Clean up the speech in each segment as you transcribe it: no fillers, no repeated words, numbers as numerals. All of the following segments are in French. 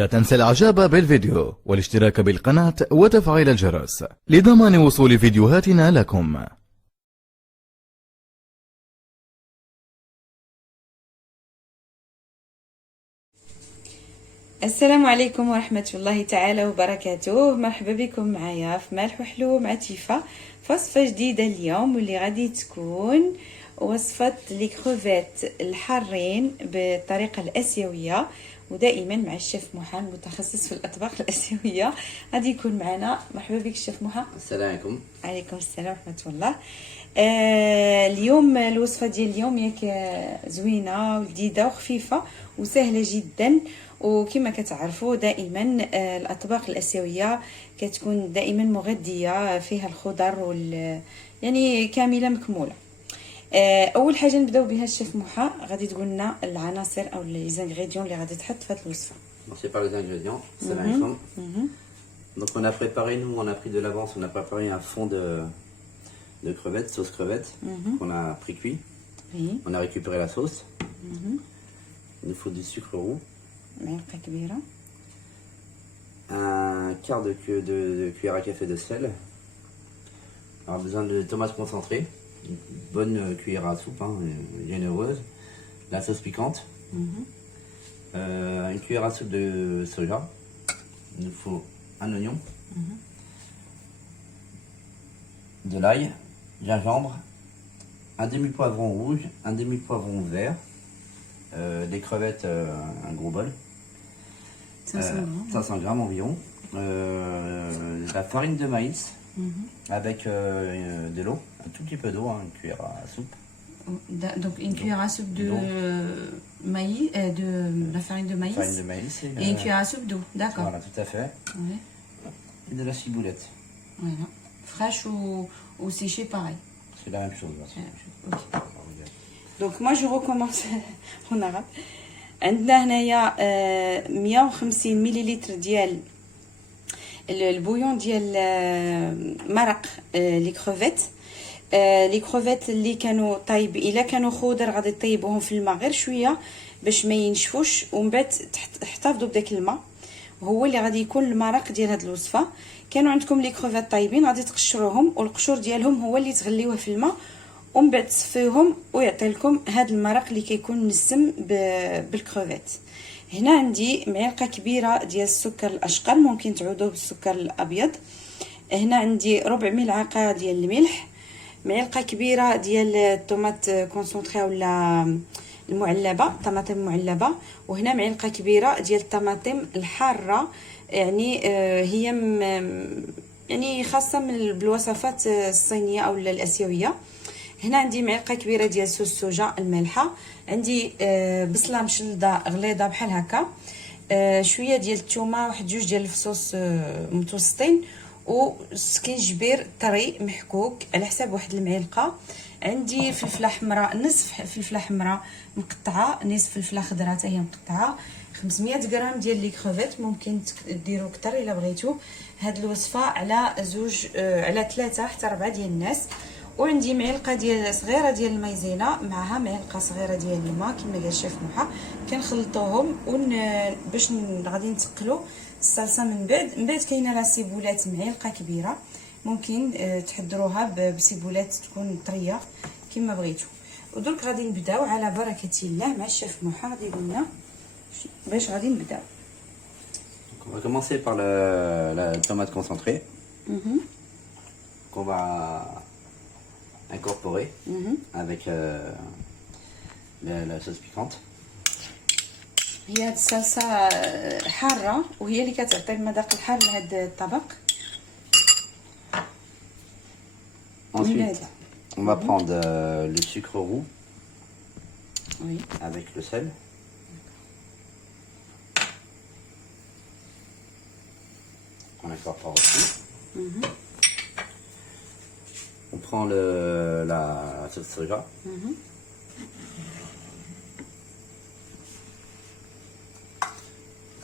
لا تنسى الاعجاب بالفيديو والاشتراك بالقناة وتفعيل الجرس لضمان وصول فيديوهاتنا لكم. السلام عليكم ورحمة الله تعالى وبركاته. مرحبا بكم معايا في مالح وحلو مع تيفا في وصفة جديدة اليوم، واللي غادي تكون وصفة لي كروفيت الحارين بالطريقة الآسيوية، ودائما مع الشيف محا المتخصص في الأطباق الآسيوية. غادي يكون معنا. مرحبا بك الشيف محا. السلام عليكم. عليكم السلام ورحمة الله. اليوم الوصفة ديال اليوم ياك زوينة وجديدة وخفيفة وسهلة جدا، وكما كتعرفوا دائما الاطباق الاسيويه كتكون دائما مغذيه، فيها الخضر يعني كامله مكموله. اول حاجه نبداو بها الشيف محا، غادي تقول لنا العناصر او لي زانغريديون اللي غادي تحط في هذه الوصفه. Commencer par les ingrédients. Salam alaikum. Donc on a préparé, nous on a pris de l'avance, on a préparé un fond de crevettes, sauce crevettes, qu'on a pré-cuit. Oui. On a récupéré la sauce. Il nous faut du sucre roux. معلقه كبيره. Un quart de cuillère à café de sel. On a besoin de tomates concentrées, une bonne cuillère à soupe, généreuse. La sauce piquante. Une cuillère à soupe de soja. Il nous faut un oignon. De l'ail, gingembre, un demi-poivron rouge, un demi-poivron vert. Des crevettes, un gros bol. 500 grammes environ. La farine de maïs avec de l'eau, un tout petit peu d'eau, une cuillère à soupe. Donc une cuillère à soupe de maïs, de la farine de maïs. Farine de maïs et une cuillère à soupe d'eau, d'accord. Voilà, tout à fait. Ouais. Et de la ciboulette. Voilà. Fraîche ou séchée, pareil. C'est la même chose. Ok. Donc moi je recommence en arabe. عندنا هنايا 150 مليلتر ديال البويون ديال مرق لي كروفيت. لي كروفيت اللي كانوا طيب، الا كانوا خضر غادي طيبوهم في الماء غير شويه باش ما ينشفوش، ومن بعد احتفظوا بداك الماء، هو اللي غادي يكون المرق ديال هاد الوصفه. كانوا عندكم لي كروفيت طيبين غادي تقشروهم، والقشور ديالهم هو اللي تغليوه في الماء، ومن بعد تصفيوهم ويعطي لكم هذا المرق اللي كيكون نسم بالكروفيت. هنا عندي معلقه كبيره ديال السكر الاشقر، ممكن تعوضوه بالسكر الابيض. هنا عندي ربع ملعقه ديال الملح، معلقه كبيره ديال الطوماط كونسونطري ولا المعلبه، طماطم معلبه. وهنا معلقه كبيره ديال الطماطم الحاره، يعني هي يعني خاصه بالوصفات الصينيه او الاسيويه. هنا عندي معلقه كبيره ديال صوص صوجا المالحه، عندي بصله مشلضه غليظه بحال هكا، شويه ديال الثومه، واحد جوج ديال الفصوص متوسطين، وسكينجبير طري محكوك على حساب واحد المعلقه. عندي فلفله حمراء، نصف فلفله حمراء مقطعه، نصف فلفله خضراء حتى هي مقطعه، 500 غرام ديال لي كروفيت، ممكن ديروا اكثر الا بغيتو. هاد الوصفه على زوج على 3 حتى 4 ديال الناس. وعندي معلقه ديال صغيره ديال المايزينا، معها معلقه صغيره ديال الماء كما قال الشيف محا. كنخلطوهم باش غادي نتقلوا الصلصه. من بعد كاينه لا سيبولات معلقه كبيره، ممكن تحضروها بسيبولات تكون طريه كما بغيتو. ودرك غادي نبداو على بركه الله مع الشيف محا، غادي يقول لنا باش غادي نبداو. On va commencer par la tomate concentrée qu'on va incorporer avec la sauce piquante. هي هاد الصلصه حاره، وهي اللي كتعطي المذاق الحار لهاد الطبق. Ensuite, on va prendre le sucre roux avec le sel. On incorpore aussi. On prend la sauce soja.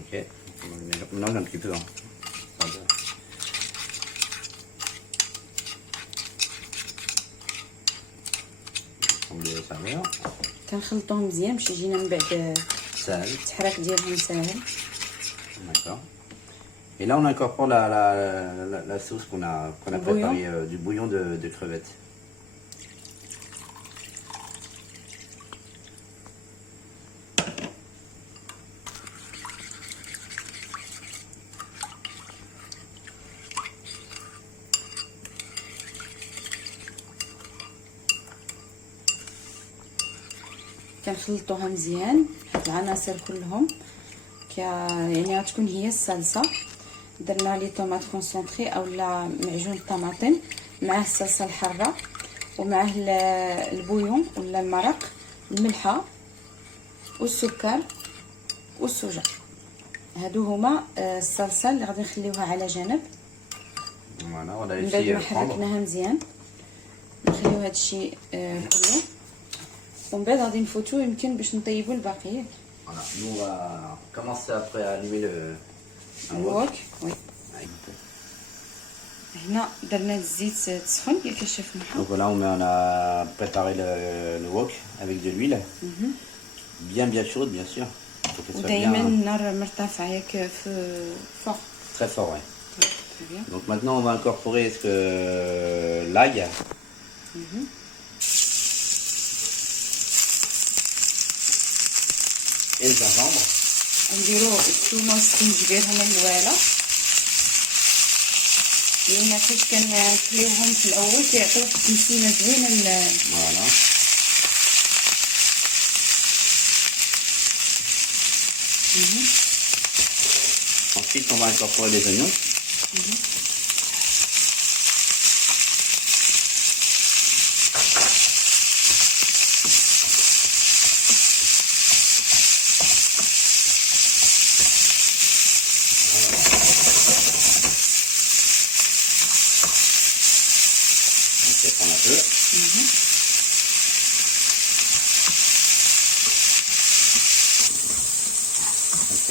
Ok, on mélange un petit peu. كنخلطوهم مزيان باش يجينا من بعد ساهل. التحريك ديالهم ساهل. D'accord. Et là, on incorpore la sauce qu'on a préparée, du bouillon de crevettes. كنخلطوها مزيان هاد العناصر كلهم يعني غتكون هي الصلصه. درنا لي طوماط كونسونطري اولا معجون الطماطم معاه الصلصه الحاره ومعاه البويون ولا المرق، الملحه والسكر والسجق. هادو هما الصلصه اللي غادي نخليوها على جنب. فوالا من بعد ما حركناها مزيان نخليو هادشي كله، ومن بعد غادي نفوتو يمكن باش نطيبو الباقي. Voilà, nous on va commencer après à allumer un wok. وي هنا درنا الزيت تسخن ياك الشيف محمد. Donc voilà, on a préparé le wok avec de l'huile, bien chaude bien sûr. Faut qu'elle soit ودائما bien, النار مرتفعه ياك في فوق. très fort, ouais. Donc maintenant on va incorporer l'ail. Et le gingembre. نديرو الثومه والسكينجبير هما الوالا، لان فاش كنخليوهم في الاول كيعطيو واحد التمثيله زوينه. Voilà. Ensuite on va incorporer les oignons. On un peu. Ok.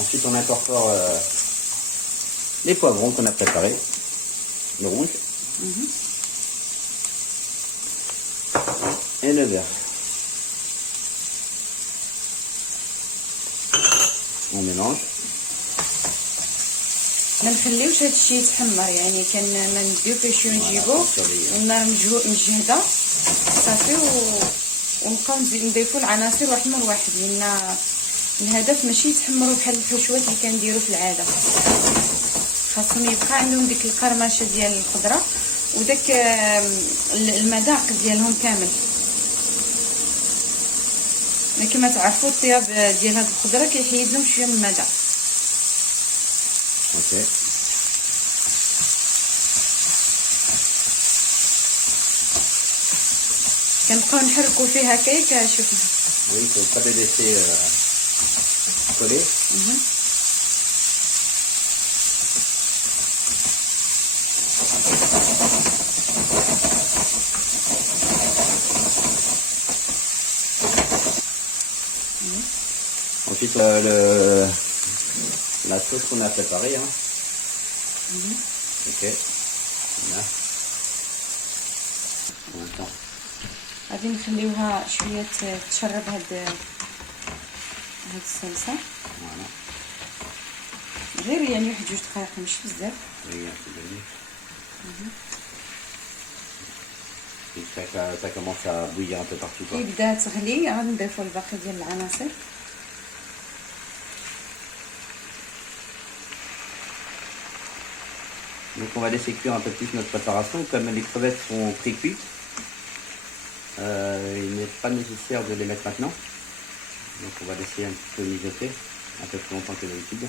Ensuite on incorpore les poivrons qu'on a préparés, le rouge et le vert. On mélange. ما نخليوش هادشي يتحمر، يعني ما نديو فيه ونجيبو والنار مجهده صافي ونبقاو نضيفو العناصر واحد من واحد، لان الهدف ماشي يتحمروا بحال الحشوات اللي كنديروا في العاده. خاصهم يبقى عندهم ديك القرمشه ديال الخضره وداك المذاق ديالهم كامل. كما تعرفوا الطياب ديال هاد الخضره كيحيد لهم شويه من المذاق. Ok. كنبقاو نحركوا فيه هكاك. شوف Oui, il faut pas les laisser coller. Ensuite, la sauce qu'on a préparée. Hein. Ok. Voilà. Maintenant. غادي نخليوها شويه تشرب هاد الصلصه. Voilà. غير يعني واحد 2 دقائق ماشي بزاف. Oui, un peu d'huile. Et ça commence à bouillir un peu partout. Quoi. كيبدا تغلي غادي نضيفو الباقي ديال العناصر. Donc on va laisser cuire un peu plus notre préparation. Comme les crevettes sont pré-cuites, il n'est pas nécessaire de les mettre maintenant. Donc on va laisser un peu mijoter, un peu plus longtemps que d'habitude.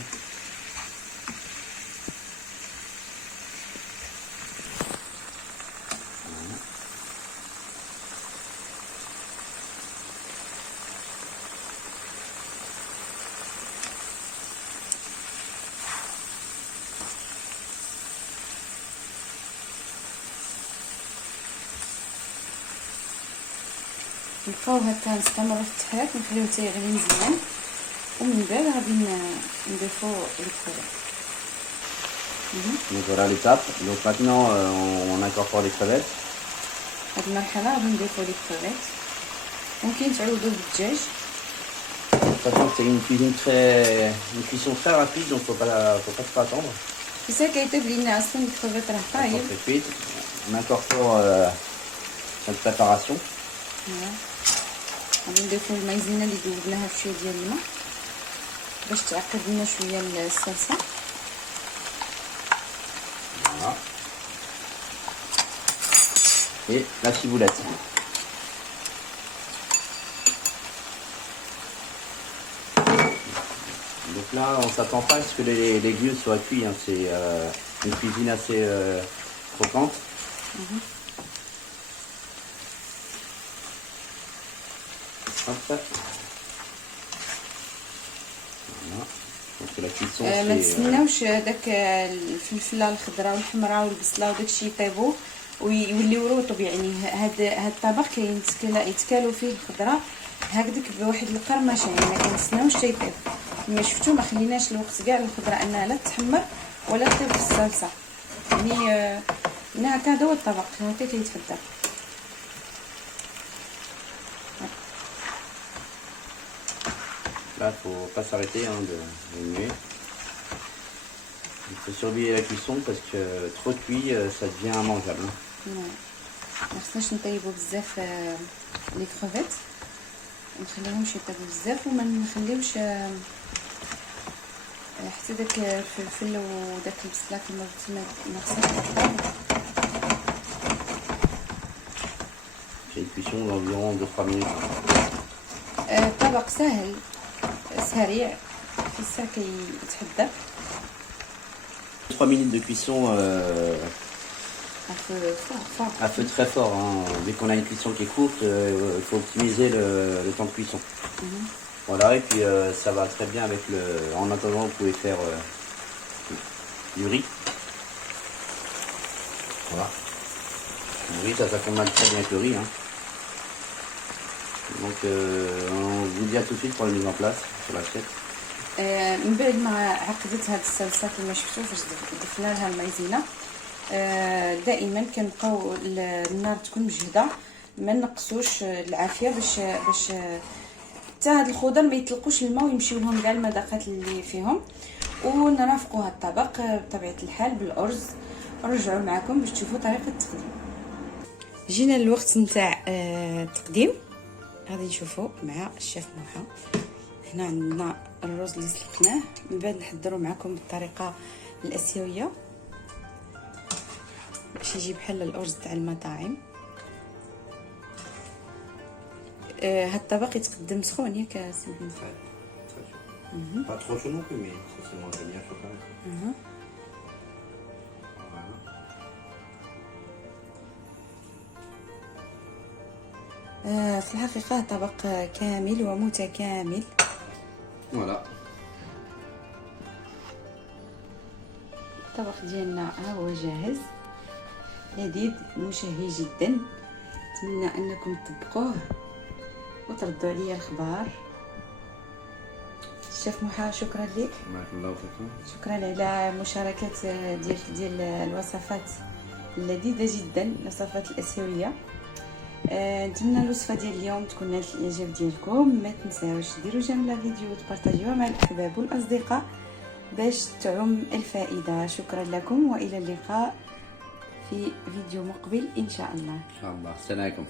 نبقاو هكا نستمروا في التحريك نخليوه حتى يغلي مزيان، ومن بعد غادي نضيفو الكريم. Donc voilà l'étape. Donc maintenant on incorpore les crevettes. هاد المرحله غادي نضيفو لي كريمات، ممكن تعوضوا بالدجاج De toute façon, c'est une cuisson très rapide, donc faut pas trop attendre. بس هكا يطيب لينا اصلا الكروفيت راه طايب. Très cuite. On incorpore notre préparation. غادي نضيفو المايزينا اللي ذوبناها في شويه ديال الماء باش تعقد لنا شويه الصلصه. Voilà. Et la ciboulette. Donc là, on s'attend pas à ce que les légumes soient cuits. Hein. C'est une cuisine assez croquante. Hop. Voilà. Donc la cuisson, ما تستناوش داك الفلفله الخضراء والحمراء والبصله وداكشي يطيبوا ويوليو رطب. يعني هاد الطبق يتكالوا فيه الخضراء هكذاك بواحد القرمشه، يعني ما كنستناوش حتى يطيب. كما شفتوا ما خليناش الوقت كاع الخضره انها لا تحمر ولا تطيب في الصلصه. يعني هكا هذا هو الطبق هكا كيتفدى. Là, faut pas s'arrêter de remuer. Il faut surveiller la cuisson parce que trop cuit, ça devient immangeable. ما خصناش نطيبوا بزاف لي كروفيت، نخليهمش يطيبوا بزاف وما نخليوش حتى داك الفلفل وداك البصله كما قلت ما خصناش نطيبوا. J'ai une cuisson d'environ 2-3 minutes. طبق سهل سريع في الساعة كيتحضر. 3 minutes de cuisson à à feu très fort. Hein. Vu qu'on a une cuisson qui est courte, il faut optimiser le temps de cuisson. Voilà, et puis ça va très bien avec le... En attendant, vous pouvez faire du riz. Voilà. Le riz, ça combine très bien avec le riz. Hein. Donc on vous dit à tout de suite pour la mise en place sur l'assiette. من بعد ما عقدت هاد الصلصه كما شفتوا فاش ضفنا لها المايزينا، دائما كنبقاو النار تكون مجهده، ما نقصوش العافيه باش حتى هاد الخضر ما يطلقوش الماء ويمشيو لهم كاع المذاقات اللي فيهم. ونرافقوا هاد الطبق بطبيعه الحال بالارز. نرجعوا معكم باش تشوفوا طريقه التقديم. جينا الوقت نتاع التقديم. غادي نشوفوا مع الشيف موحى. هنا عندنا الرز اللي سلقناه، من بعد نحضروا معكم بالطريقه الاسيويه باش يجي بحال الارز تاع المطاعم. هاد الطبق يتقدم سخون ياك سيدي؟ Pas trop chaud non plus, mais ça c'est moins bien chaud quand même. في الحقيقة طبق كامل ومتكامل. Voilà. الطبق ديالنا ها هو جاهز، لذيذ مشهي جدا. نتمنى انكم تطبقوه وتردوا عليا الخبر. الشيف موحى شكرا لك. بارك الله فيكم. شكرا على مشاركة ديال الوصفات اللذيذة جدا، الوصفات الآسيوية. نتمنى الوصفة ديال اليوم تكون نالت الإعجاب ديالكم. ما تنساوش ديروا جيم للفيديو وتبارطاجيوه مع الأحباب والأصدقاء باش تعم الفائدة. شكرا لكم وإلى اللقاء في فيديو مقبل إن شاء الله. إن شاء الله. السلام عليكم.